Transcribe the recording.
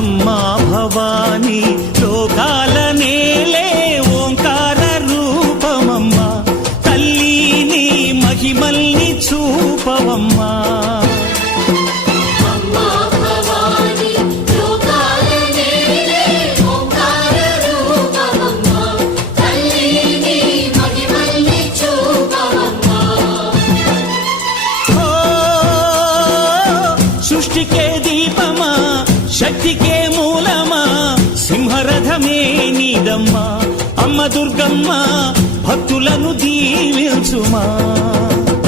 అమ్మా భవానీ లోకాల నేలే ఓంకార రూపమమ్మా తల్లి నీ మహిమల్ని చూపవమ్మా సృష్టికే దీపమా శక్తికే మూలమా సింహరథమే నీదమ్మా అమ్మ దుర్గమ్మ భక్తులను దీవించుమా